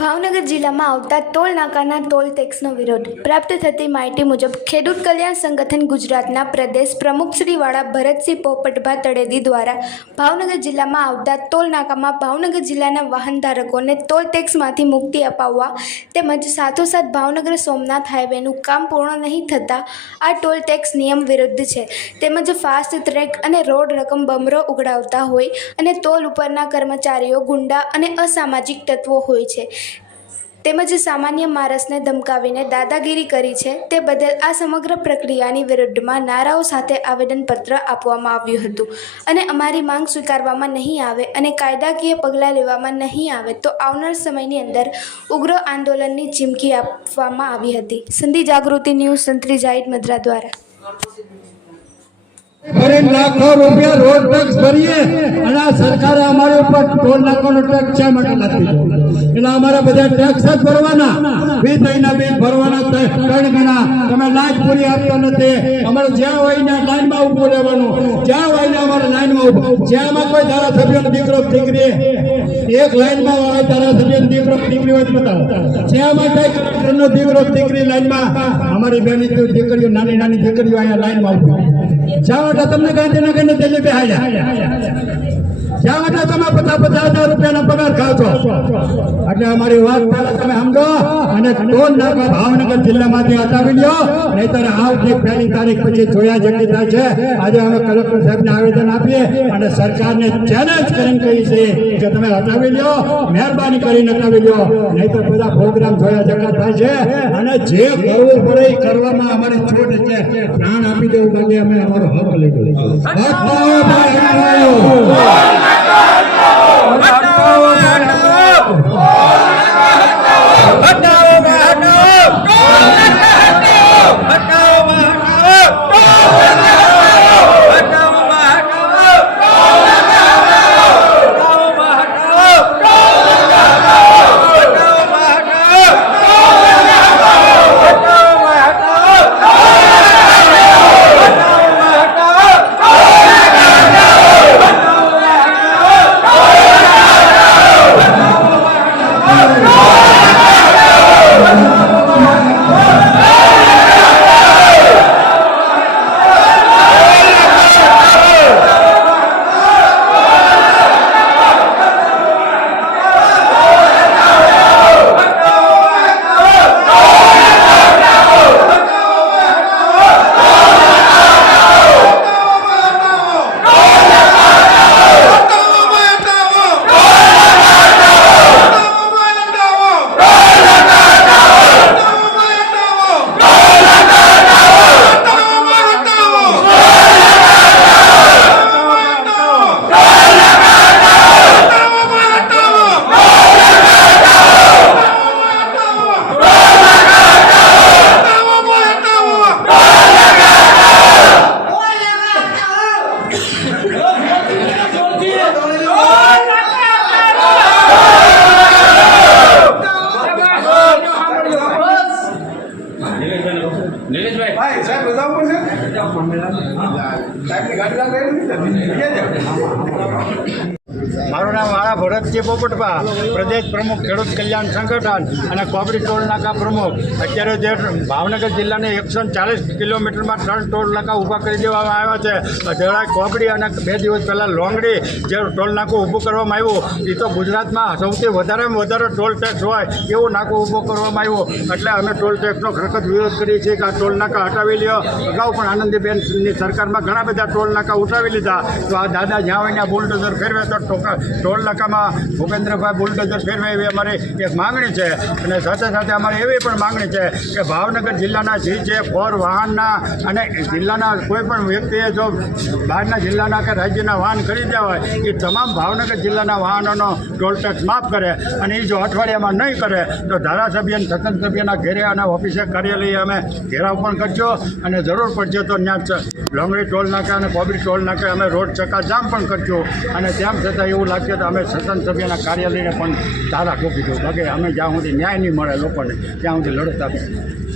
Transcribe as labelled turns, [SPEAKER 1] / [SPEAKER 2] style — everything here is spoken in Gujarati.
[SPEAKER 1] ભાવનગર જિલ્લામાં આવતા ટોલ નાકાના ટોલ ટેક્સનો વિરોધ પ્રાપ્ત થતી માહિતી મુજબ ખેડૂત કલ્યાણ સંગઠન ગુજરાતના પ્રદેશ પ્રમુખ શ્રી ભરતસિંહ પોપટભા તળેદી દ્વારા ભાવનગર જિલ્લામાં આવતા ટોલ નાકામાં ભાવનગર જિલ્લાના વાહન ધારકોને ટોલ ટેક્સમાંથી મુક્તિ અપાવવા તેમજ સાથોસાથ ભાવનગર સોમનાથ હાઈવેનું કામ પૂર્ણ નહીં થતાં આ ટોલ ટેક્સ નિયમ વિરુદ્ધ છે. તેમજ ફાસ્ટ ટ્રેક અને રોડ રકમ બમરો ઉગડાવતા હોય અને ટોલ ઉપરના કર્મચારીઓ, ગુંડા અને અસામાજિક તત્વો હોય છે. તેમજ સામાન્ય માણસને ધમકાવીને દાદાગીરી કરી છે, તે બદલ આ સમગ્ર પ્રક્રિયાની વિરુદ્ધમાં નારાઓ સાથે આવેદનપત્ર આપવામાં આવ્યું હતું. અને અમારી માંગ સ્વીકારવામાં નહીં આવે અને કાયદાકીય પગલાં લેવામાં નહીં આવે તો આવનાર સમયની અંદર ઉગ્ર આંદોલનની ચીમકી આપવામાં આવી હતી. સંધિ જાગૃતિ ન્યૂઝ સંત્રી જાહિદ મદ્રા દ્વારા.
[SPEAKER 2] ભરીને લાઈન પૂરી અમારે જ્યાં જ્યાં બેની દીકરીઓ, નાની નાની દીકરીઓ અહીંયા લાઈનમાં ઊભી. શા તમને ગાંધીનગર ને દિલ્હી બેહાડ્યા. શા માટે તમે પચાસ પચાસ હજાર રૂપિયાનો પગાર ખાવ છો. એટલે અમારી વાત પહેલા તમે સમજો અને ટોલ નાકા ભાવનગર જિલ્લામાંથી હટાવી લ્યો નહીતર આવતી પહેલી તારીખ પછી જોયા જેટલી થાય છે આજે અમે કલેક્ટર સાહેબને આવેદન આપીએ અને સરકારને ચેલેન્જ કરીને કહી છે કે તમે હટાવી લો મહેરબાની કરીને હટાવી લો નહીતર બધા પ્રોગ્રામ જોયા જેટલા થાય છે અને જે કરવું પડે એ કરવામાં અમારી છૂટ છે. પ્રાણ આપી દેવું બાકી અમે અમારો હક લીધો હટાવો ભાઈ,
[SPEAKER 3] ગાડી લાગે
[SPEAKER 2] મારું નામ વાળા ભરતજી પોપટભા પ્રદેશ પ્રમુખ ખેડૂત કલ્યાણ સંગઠન અને કોબરી ટોલ નાકા પ્રમુખ. અત્યારે જે ભાવનગર જિલ્લાની એકસો ચાલીસ કિલોમીટરમાં ત્રણ ટોલ નાકા ઊભા કરી દેવામાં આવ્યા છે. જરા કોબરી અને બે દિવસ પહેલાં લોંગડી જે ટોલ નાકું ઊભું કરવામાં આવ્યું એ તો ગુજરાતમાં સૌથી વધારેમાં વધારે ટોલ ટેક્સ હોય એવું નાકું ઊભું કરવામાં આવ્યું. એટલે અમે ટોલ ટેક્સનો ખરખત વિરોધ કરીએ છીએ કે આ ટોલ નાકા હટાવી લ્યો. અગાઉ પણ આનંદીબેનની સરકારમાં ઘણા બધા ટોલ નાકા ઉઠાવી લીધા. તો આ દાદા જ્યાં હોય ત્યાં બુલડોઝર ફેરવે તો ટોકા ટોલ નાકામાં ભૂપેન્દ્રભાઈ બુલડોઝર ફેરવે એવી અમારી એક માંગણી છે. અને સાથે સાથે અમારી એવી પણ માંગણી છે કે ભાવનગર જિલ્લાના જી જે ફોર વાહનના અને જિલ્લાના કોઈ પણ વ્યક્તિએ જો બહારના જિલ્લાના કે રાજ્યના વાહન ખરીદ્યા હોય, એ તમામ ભાવનગર જિલ્લાના વાહનોનો ટોલ ટેક્સ માફ કરે અને એ જો અઠવાડિયામાં નહીં કરે, તો ધારાસભ્ય અને સતત સભ્યના ઘેરે અને ઓફિસે કાર્યાલય અમે ઘેરાવ પણ કરજો અને જરૂર પડશે તો ત્યાં લમડી ટોલ નાકે અને કોબરી ટોલ નાકે અમે રોડ ચક્કાજામ પણ કરજો અને તેમ છતાં એવું લાગશે તો અમે સતન સભ્યના કાર્યાલયને પણ તારા ઠોકી દઉં બાકી અમે જ્યાં સુધી ન્યાય નહીં મળે લોકોને, ત્યાં સુધી લડત આપીશું.